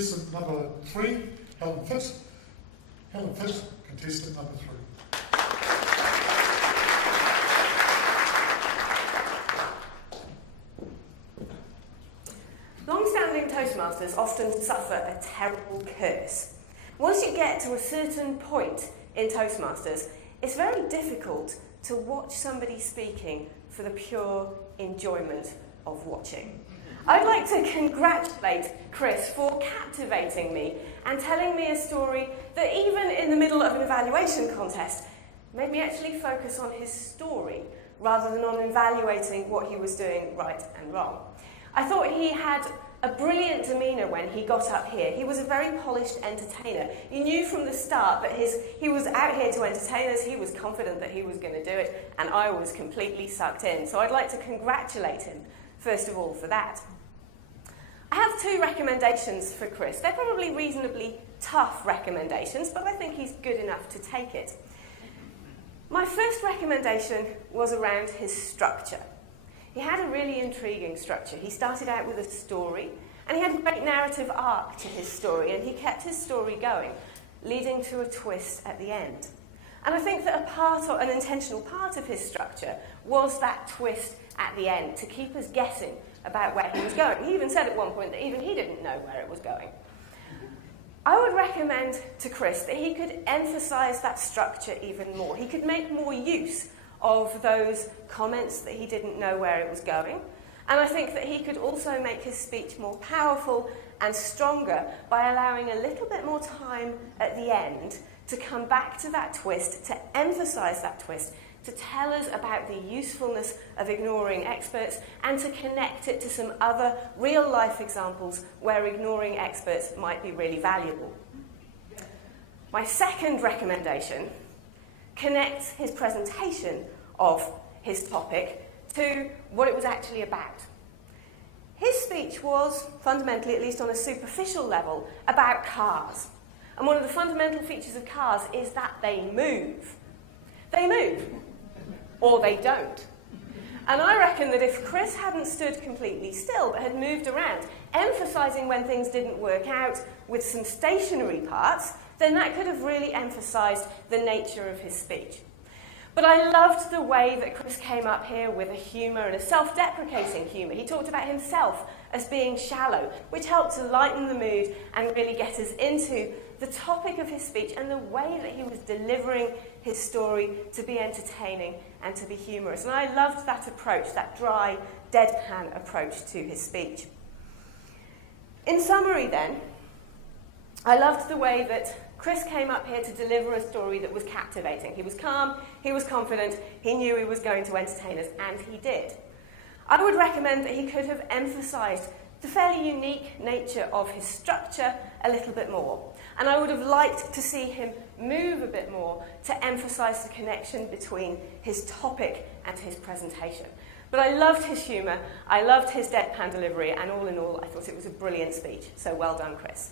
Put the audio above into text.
Contestant number 3, Helen Fitt. Helen Fitt, contestant number 3. Long-standing Toastmasters often suffer a terrible curse. Once you get to a certain point in Toastmasters, it's very difficult to watch somebody speaking for the pure enjoyment of watching. I'd like to congratulate Chris for captivating me and telling me a story that even in the middle of an evaluation contest made me actually focus on his story rather than on evaluating what he was doing right and wrong. I thought he had a brilliant demeanour when he got up here. He was a very polished entertainer. You knew from the start that he was out here to entertain us, he was confident that he was going to do it, and I was completely sucked in. So I'd like to congratulate him, first of all, for that. I have 2 recommendations for Chris. They're probably reasonably tough recommendations, but I think he's good enough to take it. My first recommendation was around his structure. He had a really intriguing structure. He started out with a story, and he had a great narrative arc to his story, and he kept his story going, leading to a twist at the end. And I think that an intentional part of his structure was that twist at the end, to keep us guessing about where he was going. He even said at one point that even he didn't know where it was going. I would recommend to Chris that he could emphasise that structure even more. He could make more use of those comments that he didn't know where it was going. And I think that he could also make his speech more powerful and stronger by allowing a little bit more time at the end to come back to that twist, to emphasise that twist, to tell us about the usefulness of ignoring experts and to connect it to some other real-life examples where ignoring experts might be really valuable. My second recommendation connects his presentation of his topic to what it was actually about. His speech was, fundamentally, at least on a superficial level, about cars. And one of the fundamental features of cars is that they move. They move. Or they don't. And I reckon that if Chris hadn't stood completely still but had moved around, emphasising when things didn't work out with some stationary parts, then that could have really emphasised the nature of his speech. But I loved the way that Chris came up here with a humour and a self-deprecating humour. He talked about himself as being shallow, which helped to lighten the mood and really get us into the topic of his speech and the way that he was delivering his story to be entertaining and to be humorous. And I loved that approach, that dry, deadpan approach to his speech. In summary then, I loved the way that Chris came up here to deliver a story that was captivating. He was calm, he was confident, he knew he was going to entertain us, and he did. I would recommend that he could have emphasised the fairly unique nature of his structure a little bit more. And I would have liked to see him move a bit more to emphasise the connection between his topic and his presentation. But I loved his humour, I loved his deadpan delivery, and all in all, I thought it was a brilliant speech. So well done, Chris.